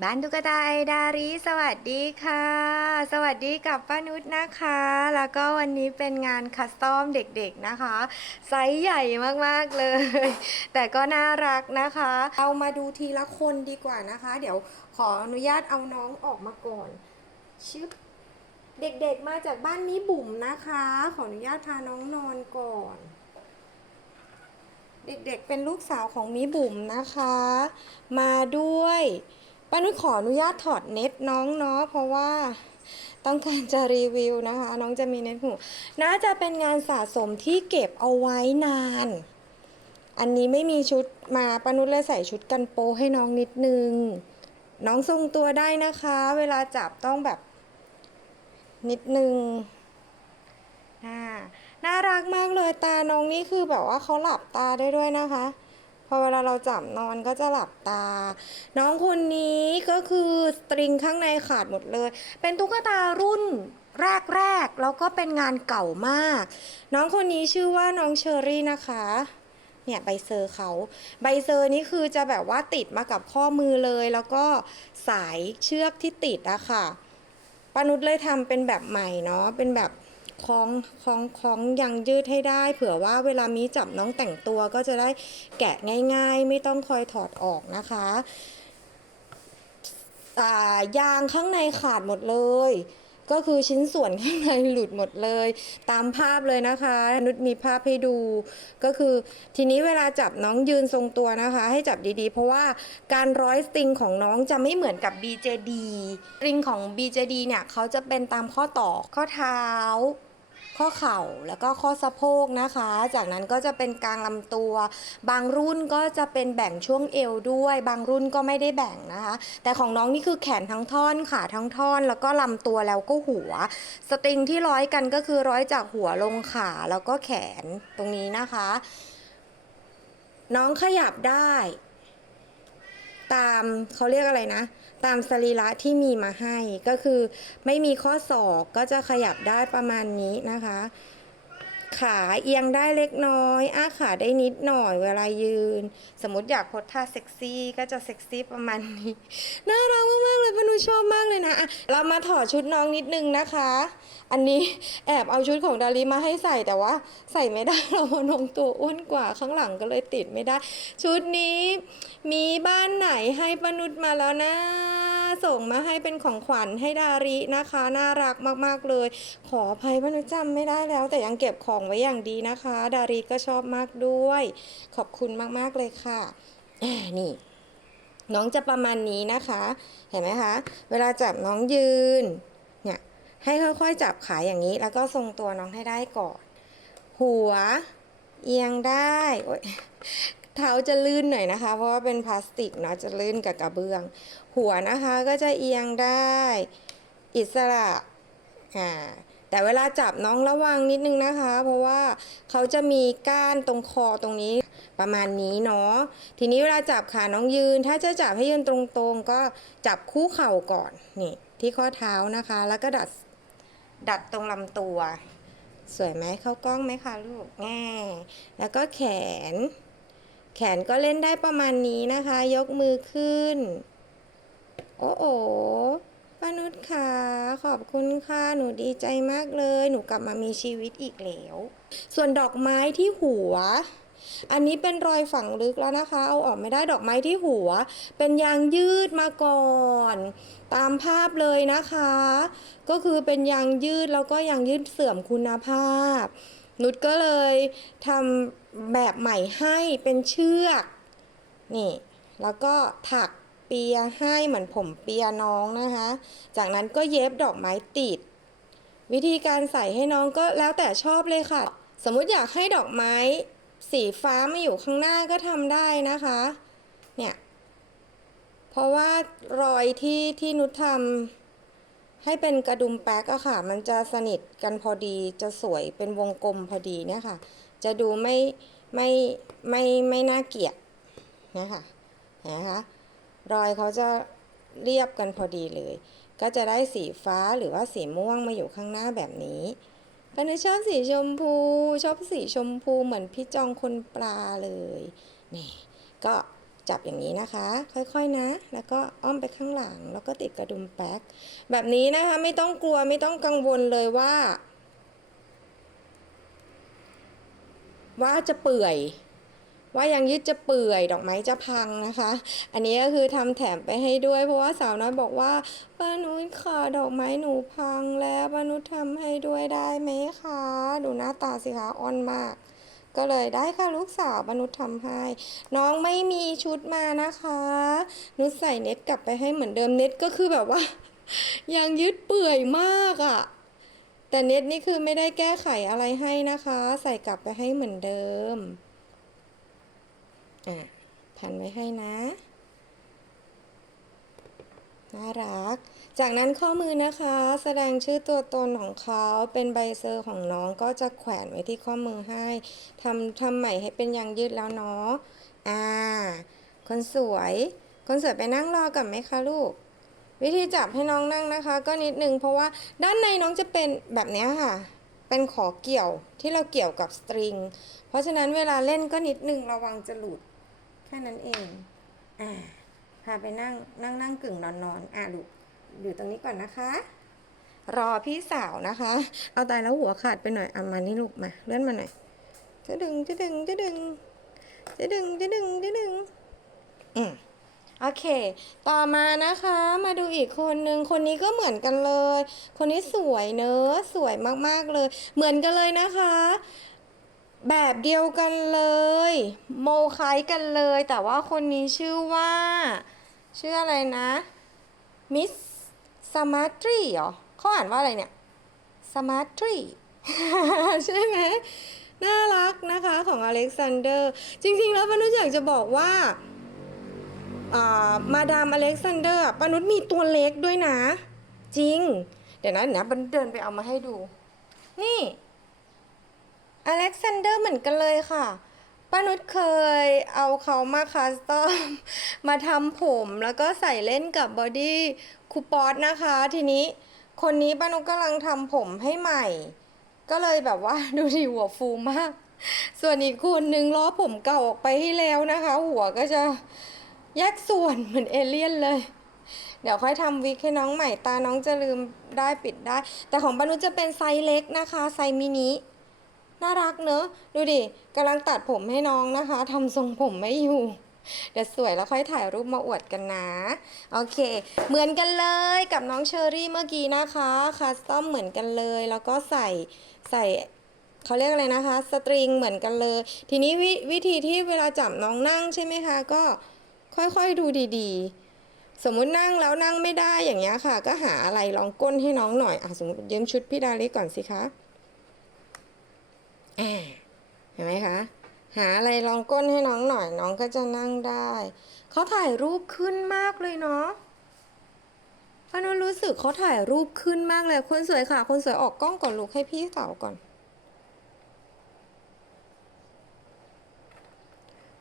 บ้านตุ๊กตาไอดาริสวัสดีค่ะ สวัสดีกับป้านุชนะคะ แล้วก็วันนี้เป็นงานคัสตอมเด็กๆนะคะ ไซส์ใหญ่มากๆเลย แต่ก็น่ารักนะคะ เอามาดูทีละคนดีกว่านะคะ เดี๋ยวขออนุญาตเอาน้องออกมาก่อน ชึบเด็กๆมาจากบ้านนี้บุ๋มนะคะ ขออนุญาตพาน้องนอนก่อน เด็กๆเป็นลูกสาวของมิบุ๋มนะคะ มาด้วย ป้านุขออนุญาตถอดเน็ตน้องเนาะเพราะว่าต้องการจะรีวิวนะคะ น้องจะมีเน็ตหูน่าจะเป็นงานสะสมที่เก็บเอาไว้นาน อันนี้ไม่มีชุดมาป้านุชเลยใส่ชุดกันโปให้น้องนิดนึง น้องทรงตัวได้นะคะ เวลาจับต้องแบบ นิดนึงน่าน่ารักมากเลยตาน้องนี่คือแบบว่าเขาหลับตาได้ด้วยนะคะ อเวลาเราจับนอนก็จะหลับตา น้องคนนี้ก็คือสตริงข้างในขาดหมดเลย เป็นตุ๊กตารุ่นแรกๆแล้วก็เป็นงานเก่ามาก น้องคนนี้ชื่อว่าน้องเชอรี่นะคะเนี่ยใบเซอร์เขาใบเซอร์นี่คือจะแบบว่าติดมากับข้อมือเลย แล้วก็สายเชือกที่ติดอะค่ะปานุชเลยทำเป็นแบบใหม่เนาะเป็นแบบ คล้องคล้องคล้องยังยืดให้ได้ เผื่อว่าเวลามีจับน้องแต่งตัวก็จะได้แกะง่ายๆ ไม่ต้องคอยถอดออกนะคะอ่ยางข้างในขาดหมดเลย ก็คือชิ้นส่วนข้างในหลุดหมดเลย ตามภาพเลยนะคะนุชมีภาพให้ดู ก็คือทีนี้เวลาจับน้องยืนทรงตัวนะคะ ให้จับดีๆ เพราะว่าการร้อยสตริงของน้องจะไม่เหมือนกับ BJD สตริงของ BJD เนี่ยเขาจะเป็นตามข้อต่อข้อเท้า ข้อเข่าแล้วก็ข้อสะโพกนะคะ จากนั้นก็จะเป็นกลางลำตัว บางรุ่นก็จะเป็นแบ่งช่วงเอวด้วย บางรุ่นก็ไม่ได้แบ่งนะคะ แต่ของน้องนี่คือแขนทั้งท่อนขาทั้งท่อน แล้วก็ลำตัวแล้วก็หัว สตริงที่ร้อยกันก็คือร้อยจากหัวลงขาแล้วก็แขนตรงนี้นะคะ น้องขยับได้ ตามเขาเรียกอะไรนะ ตามสรีระที่มีมาให้ก็คือไม่มีข้อศอกก็จะขยับได้ประมาณนี้นะคะ ขาเอียงได้เล็กน้อย อ้าขาได้นิดหน่อยเวลายืน สมมติอยากโพสท่าเซ็กซี่ก็จะเซ็กซี่ประมาณนี้ น่ารักมากๆเลยปนุชอบมากเลยนะอะเรามาถอดชุดน้องนิดนึงนะคะ อันนี้แอบเอาชุดของดาริมาให้ใส่แต่ว่าใส่ไม่ได้เราพราะน้องตัวอ้วนกว่าข้างหลังก็เลยติดไม่ได้ ชุดนี้มีบ้านไหนให้ปนุชมาแล้วนะส่งมาให้เป็นของขวัญให้ดารินะคะ น่ารักมากๆเลย ขออภัยปนุจำไม่ได้แล้ว แต่ยังเก็บของไว้อย่างดีนะคะ ดาริก็ชอบมากด้วย ขอบคุณมากๆเลยค่ะนี่ น้องจะประมาณนี้นะคะ เห็นไหมคะ เวลาจับน้องยืน เนี่ย ให้ค่อยๆจับขาอย่างนี้ แล้วก็ทรงตัวน้องให้ได้ก่อน หัว เอียงได้โอ๊ยเท้าจะลื่นหน่อยนะคะ เพราะว่าเป็นพลาสติกเนาะจะลื่นกับกระเบื้อง หัวนะคะก็จะเอียงได้ อิสระอ่า แต่เวลาจับน้องระวังนิดนึงนะคะ เพราะว่าเขาจะมีก้านตรงคอตรงนี้ประมาณนี้เนาะทีนี้เวลาจับขาน้องยืน ถ้าจะจับให้ยืนตรงๆ ก็จับคู่เข่าก่อนนี่ที่ข้อเท้านะคะ แล้วก็ดัดดัดตรงลำตัว สวยไหมเข้ากล้องไหมคะลูกแง่แล้วก็แขน แขนก็เล่นได้ประมาณนี้นะคะ ยกมือขึ้น โอ้โอ ป้านุชค่ะขอบคุณค่ะหนูดีใจมากเลย หนูกลับมามีชีวิตอีกแล้ว ส่วนดอกไม้ที่หัว อันนี้เป็นรอยฝังลึกแล้วนะคะ เอาออกไม่ได้ดอกไม้ที่หัว เป็นยางยืดมาก่อน ตามภาพเลยนะคะ ก็คือเป็นยางยืดแล้วก็ยางยืดเสื่อมคุณภาพ นุชก็เลยทำแบบใหม่ให้เป็นเชือก นี่ แล้วก็ถัก ปียให้เหมือนผมเปียน้องนะคะ จากนั้นก็เย็บดอกไม้ติด วิธีการใส่ให้น้องก็แล้วแต่ชอบเลยค่ะ สมมุติอยากให้ดอกไม้สีฟ้ามาอยู่ข้างหน้าก็ทำได้นะคะ เนี่ย เพราะว่ารอยที่ที่นุชทำให้เป็นกระดุมแป๊กอะค่ะ มันจะสนิทกันพอดี จะสวยเป็นวงกลมพอดีเนี่ยค่ะ จะดูไม่ไม่ไม่ไม่น่าเกลียดนี่ยค่ะเห็นไหมคะ รอยเขาจะเรียบกันพอดีเลย ก็จะได้สีฟ้าหรือว่าสีม่วงมาอยู่ข้างหน้าแบบนี้ปานุชอบสีชมพู ชอบสีชมพูเหมือนพี่จองคนปลาเลย นี่ ก็จับอย่างนี้นะคะ ค่อยๆนะ แล้วก็อ้อมไปข้างหลัง แล้วก็ติดกระดุมแป๊ก แบบนี้นะคะไม่ต้องกลัวไม่ต้องกังวลเลยว่า ว่าจะเปื่อย ว่ายังยืดจะเปื่อยดอกไม้จะพังนะคะ อันนี้ก็คือทำแถมไปให้ด้วย เพราะว่าสาวน้อยบอกว่าป้านุ้ยค่ะดอกไม้หนูพังแล้วป้านุ้ยทำให้ด้วยได้ไหมคะ ดูหน้าตาสิคะอ่อนมากก็เลยได้ค่ะลูกสาวป้านุชทำให้ น้องไม่มีชุดมานะคะ นุชใส่เน็ตกลับไปให้เหมือนเดิมเน็ตก็คือแบบว่า ยังยืดเปื่อยมากอะ่ะ แต่เน็ตนี่คือไม่ได้แก้ไขอะไรให้นะคะ ใส่กลับไปให้เหมือนเดิม อะพันไว้ให้นะ น่ารัก จากนั้นข้อมือนะคะ แสดงชื่อตัวตนของเขาเป็นใบเซอร์ของน้องก็จะแขวนไว้ที่ข้อมือให้ทำทำใหม่ให้เป็นยางยืดแล้วเนาะอ่า คนสวย คนสวยไปนั่งรอกับไหมคะลูกวิธีจับให้น้องนั่งนะคะ ก็นิดนึงเพราะว่าด้านในน้องจะเป็นแบบนี้ค่ะ เป็นขอเกี่ยวที่เราเกี่ยวกับสตริง เพราะฉะนั้นเวลาเล่นก็นิดนึงระวังจะหลุด ค่นั้นเอง อ่า พาไปนั่งนั่งนั่งกึ่งนอนนอนอะลูกอยู่ตรงนี้ก่อนนะคะ รอพี่สาวนะคะ เอาตายแล้วหัวขาดไปหน่อยเอะมานี่ลูกมาเลื่อนมาหน่อยจะดึงจะดึงจะดึงจะดึงจะดึงจะดึงอืมโอเค ต่อมานะคะ มาดูอีกคนนึง คนนี้ก็เหมือนกันเลย คนนี้สวยเนอะ สวยมากๆเลย เหมือนกันเลยนะคะ แบบเดียวกันเลย โมคล้ายกันเลย แต่ว่าคนนี้ชื่อว่า ชื่ออะไรนะ มิสสมาร์ทรีเหรอเขาอ่านว่าอะไรเนี่ยสมาร์ทรีใช่ไหมน่ารักนะคะของอเล็กซานเดอร์ จริงๆแล้วปนุชอยากจะบอกว่าอามาดามอเล็กซานเดอร์ปนุชมีตัวเล็กด้วยนะ จริง เดี๋ยวนะเดี๋ยวนะปานุชเดินไปเอามาให้ดู นี่ อเล็กซานเดอร์เหมือนกันเลยค่ะป้านุชเคยเอาเขามาคัสตอม มาทำผมแล้วก็ใส่เล่นกับบอดี้คูปอสนะคะ ทีนี้คนนี้ป้านุชกำลังทำผมให้ใหม่ ก็เลยแบบว่าดูดิหัวฟูมาก ส่วนอีกคนนึงล้อผมเก่าออกไปให้แล้วนะคะ หัวก็จะแยกส่วนเหมือนเอเลี่ยนเลย เดี๋ยวค่อยทำวิกให้น้องใหม่ตาน้องจะลืมได้ปิดได้ แต่ของป้านุชจะเป็นไซส์เล็กนะคะ ไซส์มินิ น่ารักเนอะ ดูดิกำลังตัดผมให้น้องนะคะทำทรงผมไม่อยู่ เดี๋ยวสวยแล้วค่อยถ่ายรูปมาอวดกันนะ โอเค เหมือนกันเลยกับน้องเชอรี่เมื่อกี้นะคะคัสตอมเหมือนกันเลย แล้วก็ใส่ใส่เขาเรียกอะไรนะคะ สตริงเหมือนกันเลย ทีนี้ววิธีที่เวลาจับน้องนั่งใช่ไหมคะ ก็ค่อยๆดูดีๆ สมมุตินั่งแล้วนั่งไม่ได้อย่างเงี้ยค่ะ ก็หาอะไรรองก้นให้น้องหน่อยอะสมมติยืมชุดพี่ดาริก่อนสิคะ อ่าเห็นไหมคะ หาอะไรรองก้นให้น้องหน่อย น้องก็จะนั่งได้ เขาถ่ายรูปขึ้นมากเลยเนาะพานุรู้สึกเขาถ่ายรูปขึ้นมากเลย คนสวยค่ะ คนสวยออกกล้องก่อนลูกให้พี่สาวก่อน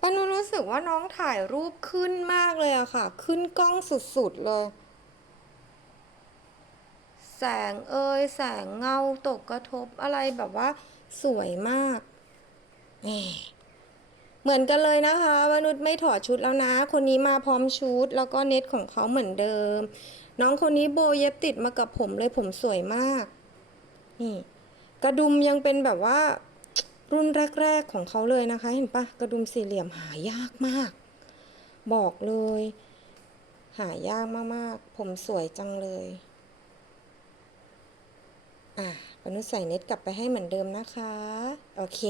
ปานุรู้สึกว่าน้องถ่ายรูปขึ้นมากเลยอะค่ะ ขึ้นกล้องสุดๆเลย แสงเอยแสงเงาตกกระทบอะไรแบบว่า สวยมากนี่เหมือนกันเลยนะคะ มนุษย์ไม่ถอดชุดแล้วนะ คนนี้มาพร้อมชุด แล้วก็เน็ตของเขาเหมือนเดิม น้องคนนี้โบเย็บติดมากับผมเลยผมสวยมาก นี่ กระดุมยังเป็นแบบว่า รุ่นแรก ๆของเขาเลยนะคะ เห็นปะกระดุมสี่เหลี่ยมหายากมาก บอกเลย หายากมากๆ ผมสวยจังเลย อะปนุษย์ใส่เน็ตกลับไปให้เหมือนเดิมนะคะ โอเค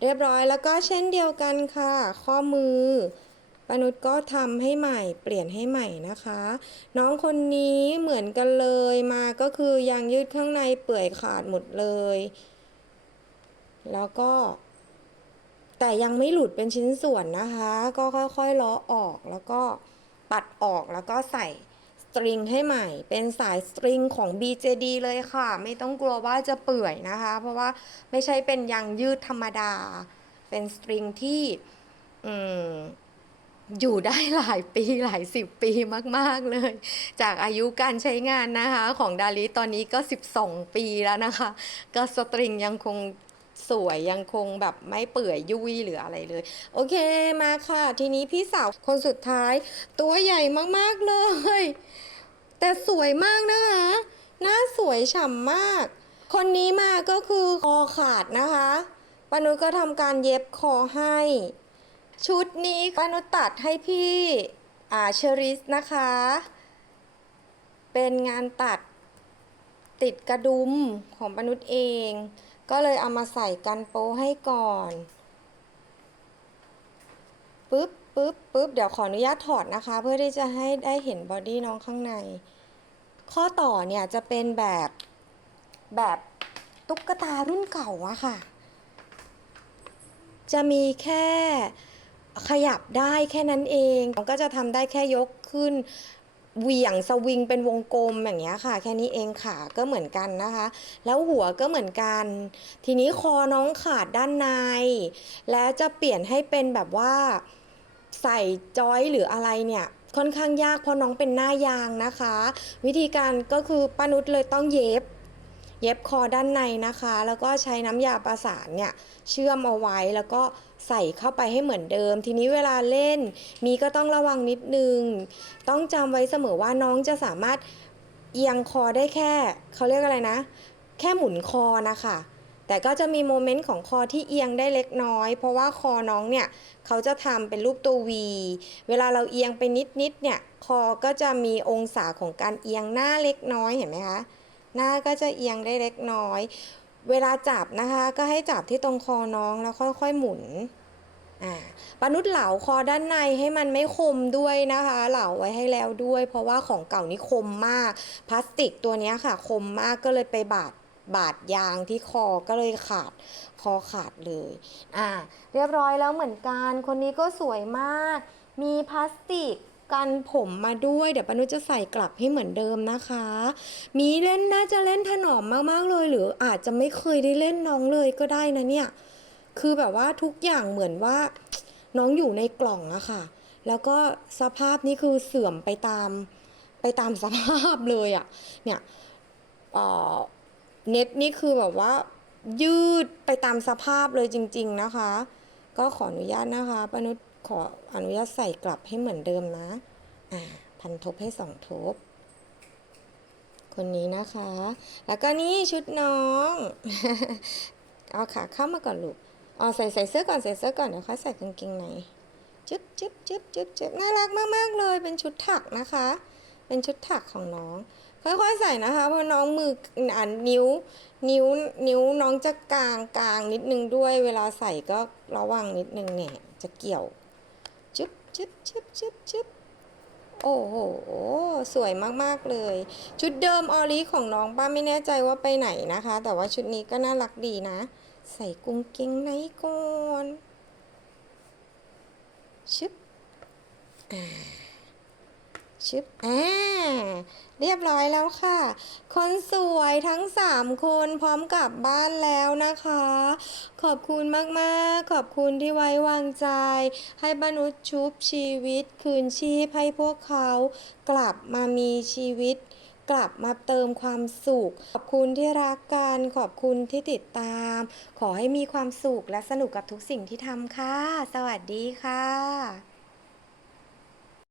เรียบร้อยแล้วก็เช่นเดียวกันค่ะ ข้อมือปนุษย์ก็ทำให้ใหม่ เปลี่ยนให้ใหม่นะคะ น้องคนนี้เหมือนกันเลยมาก็คือยางยืดข้างในเปื่อยขาดหมดเลย แล้วก็ แต่ยังไม่หลุดเป็นชิ้นส่วนนะคะ ก็ค่อยๆล้อออกแล้วก็ปัดออกแล้วก็ใส่ ตริงให้ใหม่ เป็นสายสตริงของ BJD เลยค่ะ ไม่ต้องกลัวว่าจะเปื่อยนะคะ เพราะว่าไม่ใช่เป็นยางยืดธรรมดา เป็นสตริงที่อืมอยู่ได้หลายปีหลายสิบปีมาก ๆ เลย จากอายุการใช้งานนะคะ ของดาริตอนนี้ก็ 12 ปีแล้วนะคะ ก็สตริงยังคง สวยยังคงแบบไม่เปื่อยยุ่ยหรืออะไรเลย โอเคมาค่ะ ทีนี้พี่สาวคนสุดท้าย ตัวใหญ่มากๆเลย แต่สวยมากนะคะหน้าสวยฉ่ำมาก คนนี้มาก็คือคอขาดนะคะปานุก็ทำการเย็บคอให้ ชุดนี้ปานุตัดให้พี่อาเชอริสนะคะ เป็นงานตัดติดกระดุมของปานุชเอง ก็เลยเอามาใส่กันโปให้ก่อนปึ๊บปึ๊บปึ๊บเดี๋ยวขออนุญาตถอดนะคะ เพื่อที่จะให้ได้เห็นบอดี้น้องข้างใน ข้อต่อเนี่ยจะเป็นแบบแบบตุ๊กตารุ่นเก่าอะค่ะ จะมีแค่ขยับได้แค่นั้นเองก็จะทำได้แค่ยกขึ้น เหวี่ยงสวิงเป็นวงกลมอย่างเงี้ยค่ะ แค่นี้เองขาก็เหมือนกันนะคะ แล้วหัวก็เหมือนกัน ทีนี้คอน้องขาดด้านใน แล้วจะเปลี่ยนให้เป็นแบบว่าใส่จอยหรืออะไรเนี่ยค่อนข้างยากเพราะน้องเป็นหน้ายางนะคะ วิธีการก็คือป้านุชเลยต้องเย็บ ย็บคอด้านในนะคะ แล้วก็ใช้น้ำยาประสานเนี่ยเชื่อมเอาไว้แล้วก็ใส่เข้าไปให้เหมือนเดิม ทีนี้เวลาเล่นมีก็ต้องระวังนิดนึง ต้องจำไว้เสมอว่าน้องจะสามารถเอียงคอได้แค่เขาเรียกอะไรนะ แค่หมุนคอนะคะแต่ก็จะมีโมเมนต์ของคอที่เอียงได้เล็กน้อย เพราะว่าคอน้องเนี่ยเขาจะทำเป็นรูปตัว V เวลาเราเอียงไปนิดๆเนี่ย คอก็จะมีองศาของการเอียงหน้าเล็กน้อยเห็นไหมคะ หน้าก็จะเอียงได้เล็กน้อย เวลาจับนะคะ ก็ให้จับที่ตรงคอน้องแล้วค่อยๆหมุนอ่าปนุษเหลาคอด้านในให้มันไม่คมด้วยนะคะ เหลาไว้ให้แล้วด้วย เพราะว่าของเก่านี่คมมาก พลาสติกตัวนี้ค่ะ คมมากก็เลยไปบาดบาดยางที่คอก็เลยขาดคอขาดเลย อ่า เรียบร้อยแล้วเหมือนกัน คนนี้ก็สวยมาก มีพลาสติก กันผมมาด้วย เดี๋ยวปนุจะใส่กลับให้เหมือนเดิมนะคะ มีเล่นน่าจะเล่นถนอมมากๆเลย หรืออาจจะไม่เคยได้เล่นน้องเลยก็ได้นะเนี่ย คือแบบว่าทุกอย่างเหมือนว่าน้องอยู่ในกล่องอะค่ะ แล้วก็สภาพนี่คือเสื่อมไปตามไปตามสภาพเลยอะเนี่ยเน็ตนี่คือแบบว่ายืดไปตามสภาพเลยจริง ๆนะคะ ก็ขออนุญาตนะคะปนุช ขออนุญาตใส่กลับให้เหมือนเดิมนะ อ่า พันทบให้สองทบ คนนี้นะคะ แล้วก็นี่ชุดน้อง เอาขาเข้ามาก่อนลูกอ๋อใส่ใส่เสื้อก่อนใส่เสื้อก่อนเดี๋ยวค่อยใส่กางเกงในจึ๊บจึ๊บจึ๊บจึ๊บจึ๊บน่ารักมากๆเลย เป็นชุดถักนะคะ เป็นชุดถักของน้อง ค่อยๆใส่นะคะ เพราะน้องมืออ่านนิ้ว นิ้ว นิ้วน้องจะกลางกลางนิดนึงด้วย เวลาใส่ก็ระวังนิดนึงเนี่ย จะเกี่ยว ชึบชึบชึบชึบจึ๊บโอ้โห สวยมากๆเลย ชุดเดิมออริของน้องป้าไม่แน่ใจว่าไปไหนนะคะ แต่ว่าชุดนี้ก็น่ารักดีนะ ใส่กุ้งเกงในก่อนชึบอ่า ชึบอ่าเรียบร้อยแล้วค่ะ คนสวยทั้ง 3 คนพร้อมกลับบ้านแล้วนะคะ ขอบคุณมากๆ ขอบคุณที่ไว้วางใจ ให้บรรนุษย์ชุบชีวิตคืนชีพให้พวกเขากลับมามีชีวิตกลับมาเติมความสุข ขอบคุณที่รักกัน ขอบคุณที่ติดตาม ขอให้มีความสุขและสนุกกับทุกสิ่งที่ทำค่ะ สวัสดีค่ะ